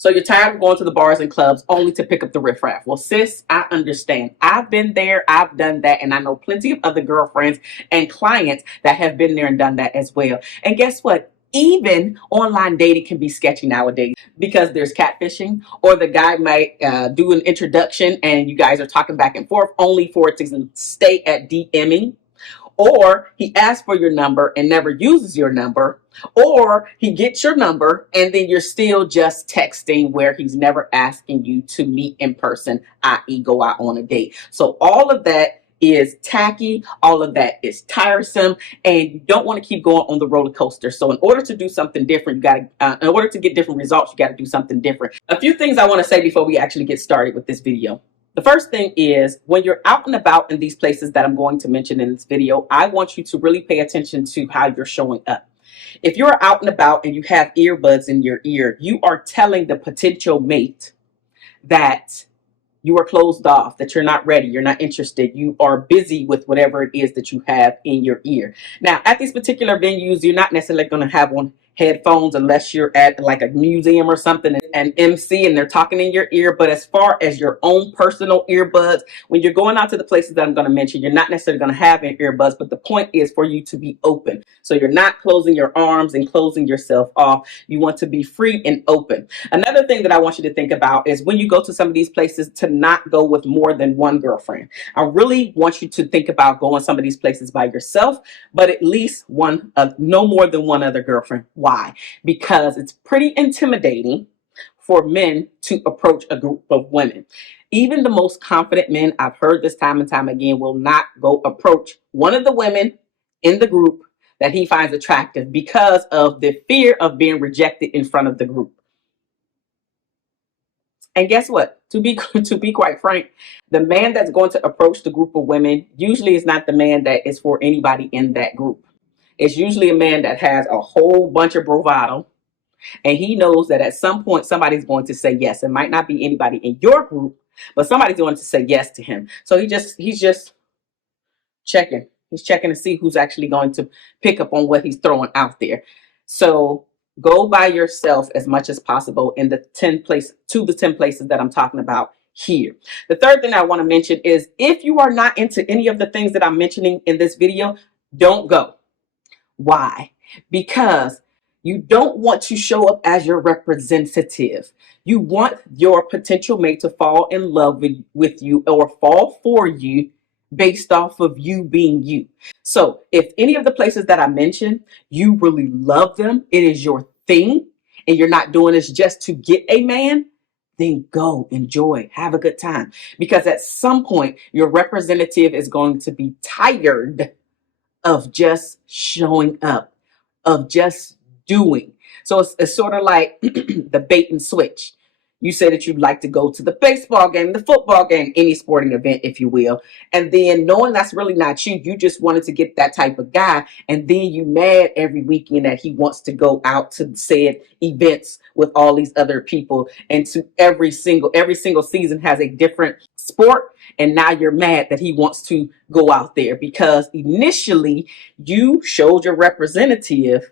So you're tired of going to the bars and clubs only to pick up the riffraff. Well, sis, I understand. I've been there, I've done that, and I know plenty of other girlfriends and clients that have been there and done that as well. And guess what? Even online dating can be sketchy nowadays because there's catfishing, or the guy might do an introduction and you guys are talking back and forth only for it to stay at DMing, or he asks for your number and never uses your number, or he gets your number and then you're still just texting where he's never asking you to meet in person, i.e. go out on a date. So all of that is tacky, all of that is tiresome, and you don't want to keep going on the roller coaster. So in order to do something different, you got to, in order to get different results, you got to do something different. A few things I want to say before we actually get started with this video. The first thing is, when you're out and about in these places that I'm going to mention in this video, I want you to really pay attention to how you're showing up. If you're out and about and you have earbuds in your ear, you are telling the potential mate that you are closed off, that you're not ready, you're not interested, you are busy with whatever it is that you have in your ear. Now, at these particular venues, you're not necessarily going to have on headphones unless you're at like a museum or something, an MC, and they're talking in your ear. But as far as your own personal earbuds, when you're going out to the places that I'm going to mention, you're not necessarily going to have an earbuds, but the point is for you to be open. So you're not closing your arms and closing yourself off. You want to be free and open. Another thing that I want you to think about is when you go to some of these places, to not go with more than one girlfriend. I really want you to think about going some of these places by yourself, but at least one of no more than one other girlfriend. Why? Because it's pretty intimidating for men to approach a group of women. Even the most confident men, I've heard this time and time again, will not go approach one of the women in the group that he finds attractive because of the fear of being rejected in front of the group. And guess what? To be quite frank, the man that's going to approach the group of women usually is not the man that is for anybody in that group. It's usually a man that has a whole bunch of bravado, and he knows that at some point somebody's going to say yes. It might not be anybody in your group, but somebody's going to say yes to him. So he's just checking. He's checking to see who's actually going to pick up on what he's throwing out there. So go by yourself as much as possible in the 10 places that I'm talking about here. The third thing I want to mention is, if you are not into any of the things that I'm mentioning in this video, don't go. Why? Because you don't want to show up as your representative. You want your potential mate to fall in love with you or fall for you based off of you being you. So if any of the places that I mentioned, you really love them, it is your thing, and you're not doing this just to get a man, then go, enjoy, have a good time. Because at some point, your representative is going to be tired of just showing up, of just doing. So it's sort of like the bait and switch. You say that you'd like to go to the baseball game, the football game, any sporting event, if you will. And then knowing that's really not you, you just wanted to get that type of guy. And then you mad every weekend that he wants to go out to said events with all these other people. And to every single season has a different sport. And now you're mad that he wants to go out there because initially you showed your representative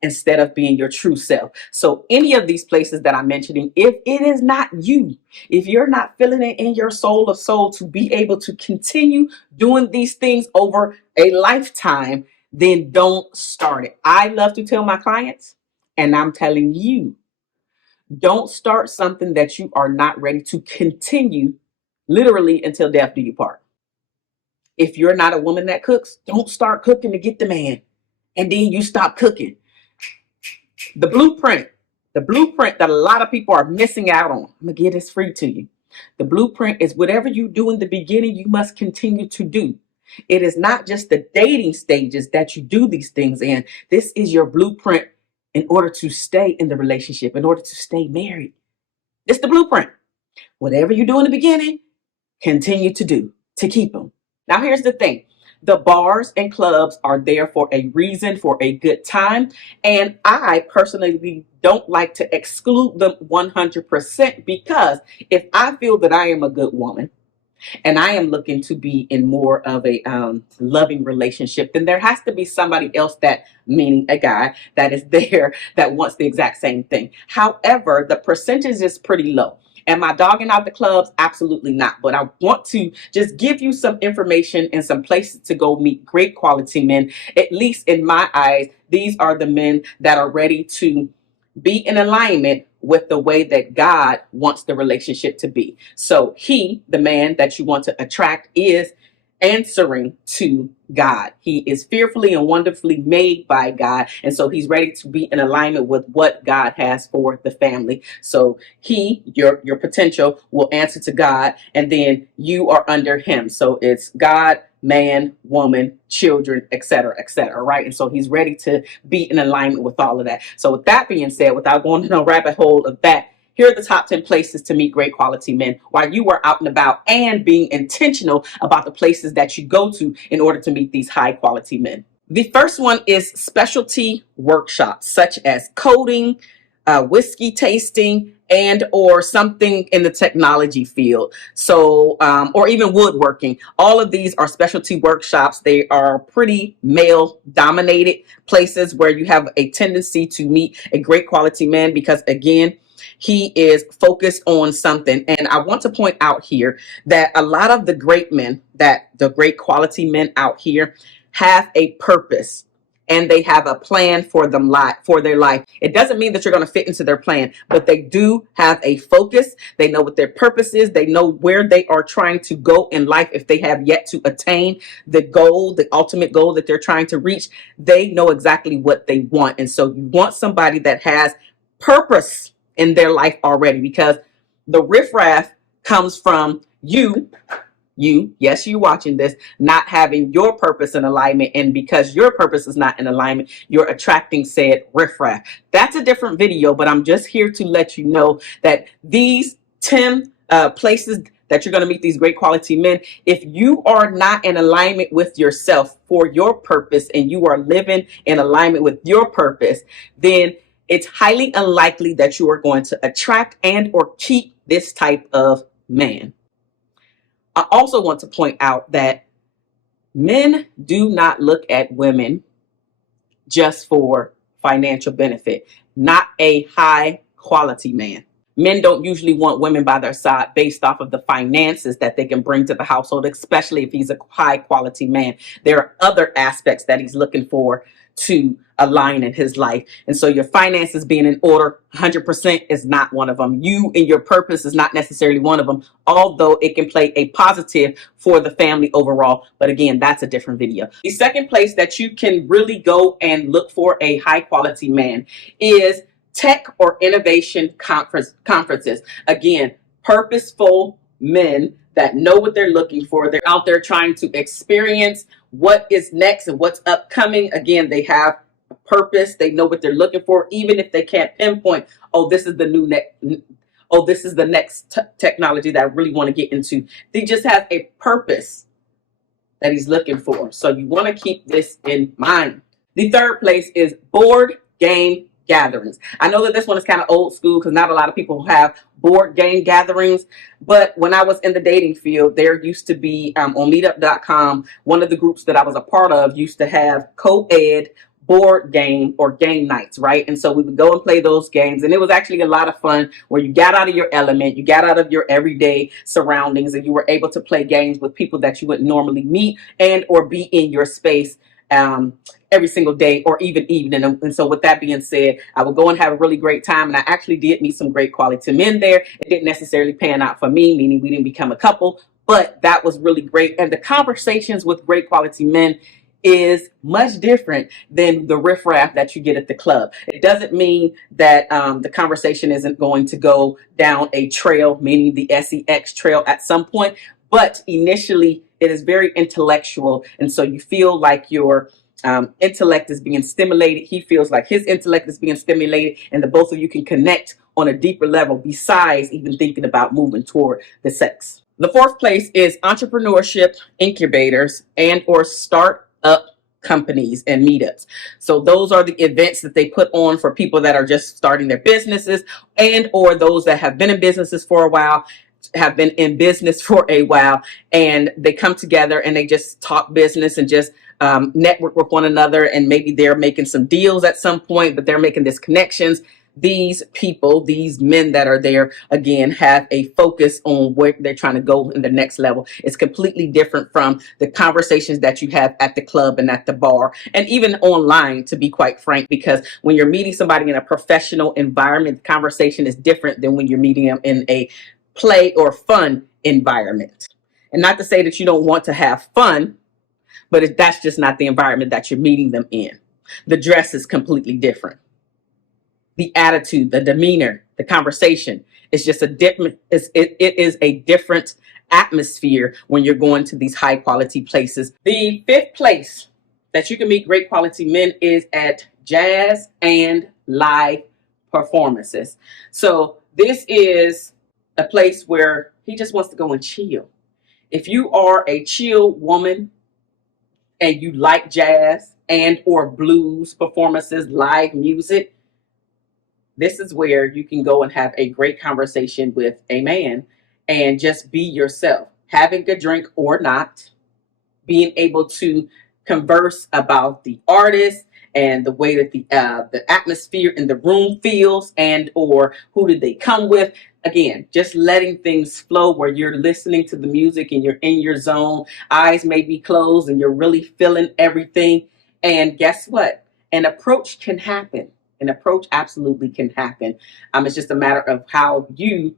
instead of being your true self. So any of these places that I'm mentioning, if it is not you, if you're not feeling it in your soul of soul to be able to continue doing these things over a lifetime, then don't start it. I love to tell my clients, and I'm telling you, don't start something that you are not ready to continue literally until death do you part. If you're not a woman that cooks, don't start cooking to get the man, and then you stop cooking. The blueprint that a lot of people are missing out on. I'm going to get this free to you. The blueprint is whatever you do in the beginning, you must continue to do. It is not just the dating stages that you do these things in. This is your blueprint in order to stay in the relationship, in order to stay married. It's the blueprint. Whatever you do in the beginning, continue to do to keep them. Now, here's the thing. The bars and clubs are there for a reason, for a good time. And I personally don't like to exclude them 100% because if I feel that I am a good woman and I am looking to be in more of a loving relationship, then there has to be somebody else, that meaning a guy, that is there that wants the exact same thing. However, the percentage is pretty low. Am I dogging out the clubs? Absolutely not. But I want to just give you some information and some places to go meet great quality men. At least in my eyes, these are the men that are ready to be in alignment with the way that God wants the relationship to be. So he, the man that you want to attract, is answering to God. He is fearfully and wonderfully made by God. And so he's ready to be in alignment with what God has for the family. So he, your potential, will answer to God, and then you are under him. So it's God, man, woman, children, etc., right? And so he's ready to be in alignment with all of that. So with that being said, without going in a rabbit hole of that, here are the top 10 places to meet great quality men while you are out and about, and being intentional about the places that you go to in order to meet these high quality men. The first one is specialty workshops, such as coding, whiskey tasting, and or something in the technology field. So, or even woodworking. All of these are specialty workshops. They are pretty male dominated places where you have a tendency to meet a great quality man, because again, he is focused on something. And I want to point out here that a lot of the great men, that the great quality men out here, have a purpose and they have a plan for their life. It doesn't mean that you're going to fit into their plan, but they do have a focus. They know what their purpose is. They know where they are trying to go in life. If they have yet to attain the goal, the ultimate goal that they're trying to reach, they know exactly what they want. And so you want somebody that has purpose in their life already, because the riffraff comes from yes, you watching this, not having your purpose in alignment. And because your purpose is not in alignment, you're attracting said riffraff. That's a different video, but I'm just here to let you know that these 10 places that you're going to meet these great quality men, if you are not in alignment with yourself for your purpose, and you are living in alignment with your purpose, then it's highly unlikely that you are going to attract and or keep this type of man. I also want to point out that men do not look at women just for financial benefit, not a high quality man. Men don't usually want women by their side based off of the finances that they can bring to the household, especially if he's a high quality man. There are other aspects that he's looking for to align in his life. And so your finances being in order 100% is not one of them. You and your purpose is not necessarily one of them, although it can play a positive for the family overall. But again, that's a different video. The second place that you can really go and look for a high quality man is tech or innovation conferences. Again, purposeful men that know what they're looking for. They're out there trying to experience what is next and what's upcoming. Again, they have a purpose. They know what they're looking for, even if they can't pinpoint, oh, this is the new this is the next technology that I really want to get into. They just have a purpose that he's looking for. So you want to keep this in mind. The third place is board game gatherings. I know that this one is kind of old school because not a lot of people have board game gatherings, but when I was in the dating field, there used to be on meetup.com, one of the groups that I was a part of used to have co-ed board game or game nights, right? And so we would go and play those games, and it was actually a lot of fun where you got out of your element, you got out of your everyday surroundings, and you were able to play games with people that you wouldn't normally meet and or be in your space every single day or even evening. And so with that being said, I would go and have a really great time. And I actually did meet some great quality men there. It didn't necessarily pan out for me, meaning we didn't become a couple, but that was really great. And the conversations with great quality men is much different than the riffraff that you get at the club. It doesn't mean that the conversation isn't going to go down a trail, meaning the SEX trail at some point, but initially it is very intellectual. And so you feel like your intellect is being stimulated. He feels like his intellect is being stimulated, and the both of you can connect on a deeper level besides even thinking about moving toward the sex. The fourth place is entrepreneurship incubators and or startup companies and meetups. So those are the events that they put on for people that are just starting their businesses and or those that have been in businesses for a while. have been in business for a while, and they come together and they just talk business and just network with one another, and maybe they're making some deals at some point, but they're making these connections. These people, these men that are there, again, have a focus on where they're trying to go in the next level. It's completely different from the conversations that you have at the club and at the bar, and even online, to be quite frank, because when you're meeting somebody in a professional environment, the conversation is different than when you're meeting them in a play or fun environment. And not to say that you don't want to have fun, but that's just not the environment that you're meeting them in. The dress is completely different. The attitude, the demeanor, the conversation, it's just a different, it is a different atmosphere when you're going to these high quality places. The fifth place that you can meet great quality men is at jazz and live performances. So this is a place where he just wants to go and chill. If you are a chill woman and you like jazz and or blues performances, live music, this is where you can go and have a great conversation with a man and just be yourself, having a drink or not, being able to converse about the artist and the way that the atmosphere in the room feels, and or who did they come with. Again, just letting things flow where you're listening to the music and you're in your zone. Eyes may be closed and you're really feeling everything. And guess what? An approach can happen. An approach absolutely can happen. It's just a matter of how you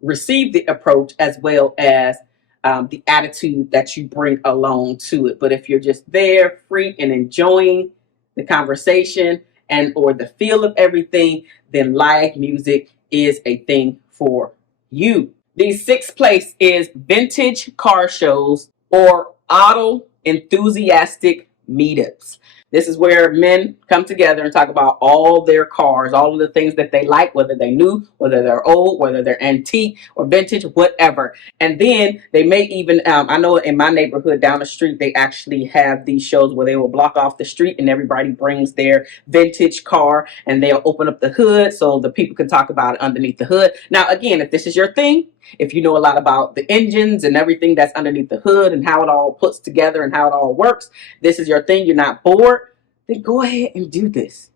receive the approach, as well as the attitude that you bring along to it. But if you're just there, free and enjoying the conversation and or the feel of everything, then live music is a thing for you. The sixth place is vintage car shows or auto enthusiastic meetups. This is where men come together and talk about all their cars, all of the things that they like, whether they're new, whether they're old, whether they're antique or vintage, whatever. And then they may even, I know in my neighborhood down the street, they actually have these shows where they will block off the street and everybody brings their vintage car and they'll open up the hood so the people can talk about it underneath the hood. Now, again, if this is your thing, if you know a lot about the engines and everything that's underneath the hood and how it all puts together and how it all works, this is your thing, you're not bored, then go ahead and do this.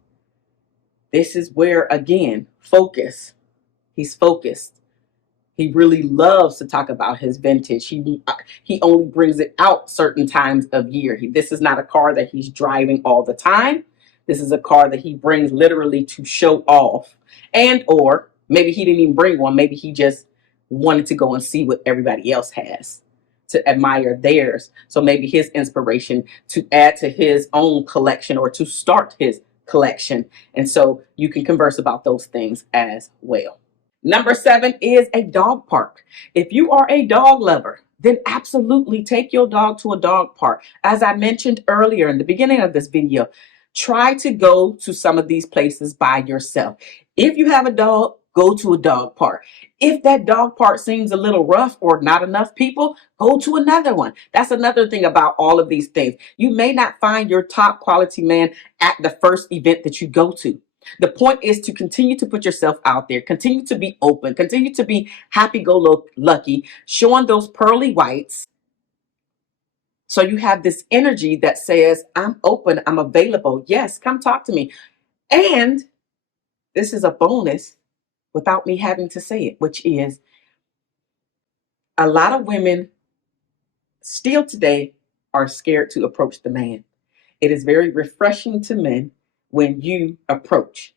This is where, again, focus. He's focused. He really loves to talk about his vintage. He only brings it out certain times of year. This is not a car that he's driving all the time. This is a car that he brings literally to show off. And or maybe he didn't even bring one. Maybe he just wanted to go and see what everybody else has, to admire theirs. So maybe his inspiration to add to his own collection or to start his collection. And so you can converse about those things as well. Number 7 is a dog park. If you are a dog lover, then absolutely take your dog to a dog park. As I mentioned earlier in the beginning of this video, try to go to some of these places by yourself. If you have a dog, go to a dog park. If that dog park seems a little rough or not enough people, go to another one. That's another thing about all of these things. You may not find your top quality man at the first event that you go to. The point is to continue to put yourself out there, continue to be open, continue to be happy-go-lucky, showing those pearly whites. So you have this energy that says, I'm open, I'm available. Yes, come talk to me. And this is a bonus without me having to say it, which is a lot of women still today are scared to approach the man. It is very refreshing to men when you approach.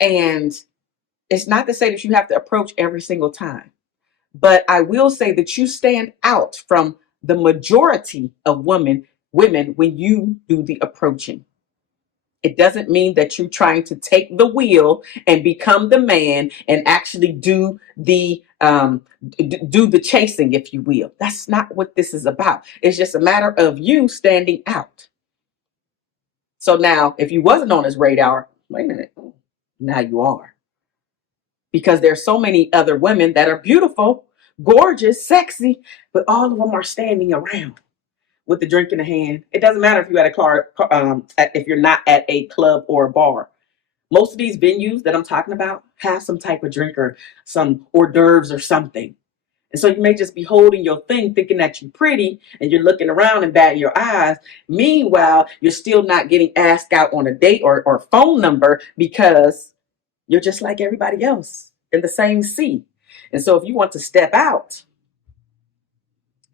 And it's not to say that you have to approach every single time, but I will say that you stand out from the majority of women when you do the approaching. It doesn't mean that you're trying to take the wheel and become the man and actually do the chasing, if you will. That's not what this is about. It's just a matter of you standing out. So now, if you wasn't on his radar, wait a minute, now you are. Because there's so many other women that are beautiful, gorgeous, sexy, but all of them are standing around with the drink in the hand. It doesn't matter if you're at a car, if you're not at a club or a bar. Most of these venues that I'm talking about have some type of drink or some hors d'oeuvres or something. And so you may just be holding your thing thinking that you're pretty and you're looking around and batting your eyes. Meanwhile, you're still not getting asked out on a date or phone number because you're just like everybody else in the same sea. And so if you want to step out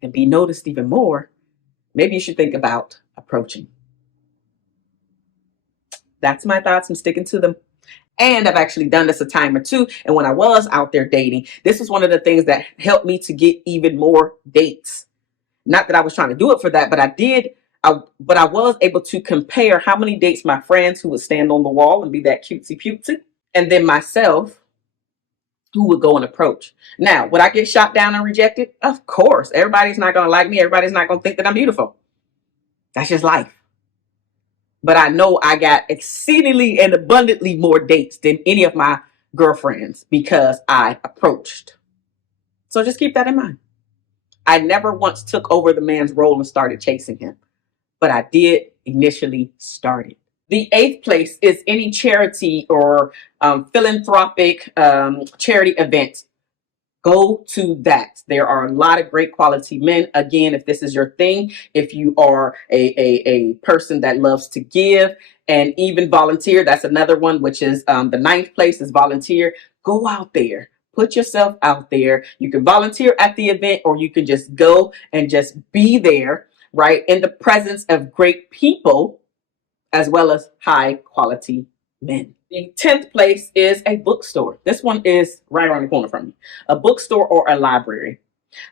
and be noticed even more, maybe you should think about approaching. That's my thoughts. I'm sticking to them. And I've actually done this a time or two. And when I was out there dating, this was one of the things that helped me to get even more dates. Not that I was trying to do it for that, but I did. But I was able to compare how many dates my friends who would stand on the wall and be that cutesy putesy, and then myself who would go and approach. Now, would I get shot down and rejected? Of course. Everybody's not going to like me. Everybody's not going to think that I'm beautiful. That's just life. But I know I got exceedingly and abundantly more dates than any of my girlfriends because I approached. So just keep that in mind. I never once took over the man's role and started chasing him, but I did initially start it. The 8th place is any charity or philanthropic charity event. Go to that. There are a lot of great quality men. Again, if this is your thing, if you are a person that loves to give and even volunteer, that's another one, which is the 9th place is volunteer. Go out there. Put yourself out there. You can volunteer at the event or you can just go and just be there, right, in the presence of great people as well as high quality men. The 10th place is a bookstore. This one is right around the corner from me. A bookstore or a library.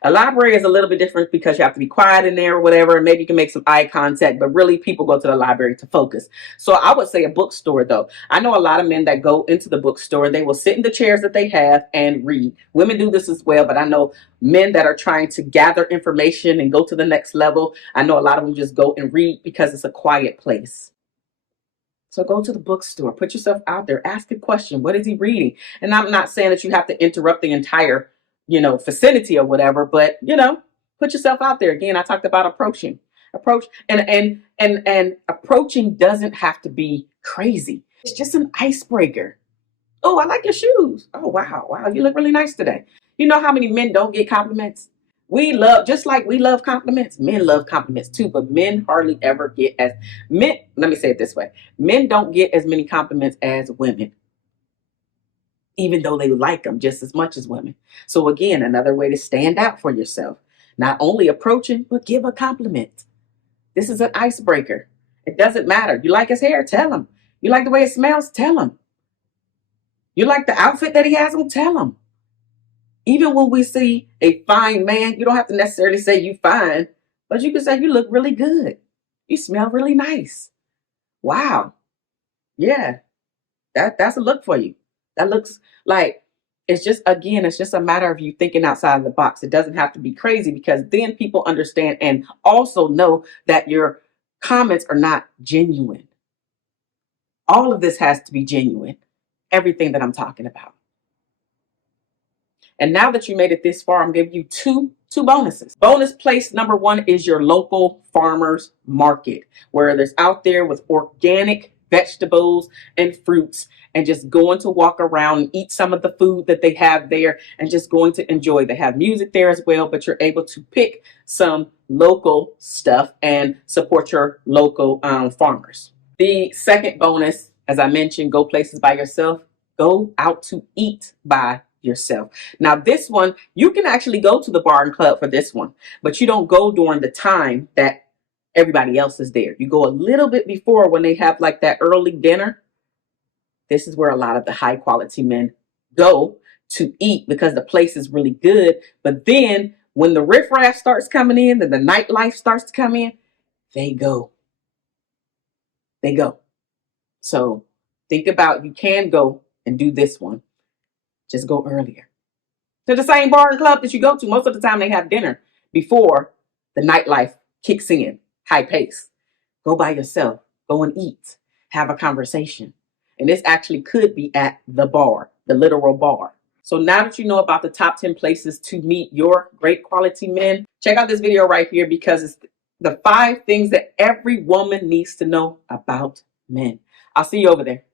A library is a little bit different because you have to be quiet in there or whatever. And maybe you can make some eye contact, but really people go to the library to focus. So I would say a bookstore though. I know a lot of men that go into the bookstore and they will sit in the chairs that they have and read. Women do this as well, but I know men that are trying to gather information and go to the next level. I know a lot of them just go and read because it's a quiet place. So go to the bookstore, put yourself out there, ask a question. What is he reading? And I'm not saying that you have to interrupt the entire, vicinity or whatever, but, put yourself out there. Again, I talked about approaching. Approach and approaching doesn't have to be crazy. It's just an icebreaker. Oh, I like your shoes. Oh, wow. Wow, you look really nice today. You know how many men don't get compliments? Just like we love compliments, men love compliments too, but men hardly ever get let me say it this way. Men don't get as many compliments as women, even though they like them just as much as women. So again, another way to stand out for yourself, not only approaching, but give a compliment. This is an icebreaker. It doesn't matter. You like his hair? Tell him. You like the way it smells? Tell him. You like the outfit that he has on? Tell him. Even when we see a fine man, you don't have to necessarily say you fine, but you can say you look really good. You smell really nice. Wow. Yeah, that's a look for you. That looks like it's just a matter of you thinking outside of the box. It doesn't have to be crazy because then people understand and also know that your comments are not genuine. All of this has to be genuine. Everything that I'm talking about. And now that you made it this far, I'm giving you two bonuses. Bonus place number 1 is your local farmers market, where there's out there with organic vegetables and fruits and just going to walk around and eat some of the food that they have there and just going to enjoy. They have music there as well, but you're able to pick some local stuff and support your local farmers. The second bonus, as I mentioned, go places by yourself. Go out to eat by yourself. Now, this one, you can actually go to the bar and club for this one, but you don't go during the time that everybody else is there. You go a little bit before when they have like that early dinner. This is where a lot of the high quality men go to eat because the place is really good. But then when the riffraff starts coming in and the nightlife starts to come in, they go. They go. So think about, you can go and do this one. Just go earlier to the same bar and club that you go to. Most of the time they have dinner before the nightlife kicks in, high pace. Go by yourself, go and eat, have a conversation. And this actually could be at the bar, the literal bar. So now that you know about the top 10 places to meet your great quality men, check out this video right here because it's the 5 things that every woman needs to know about men. I'll see you over there.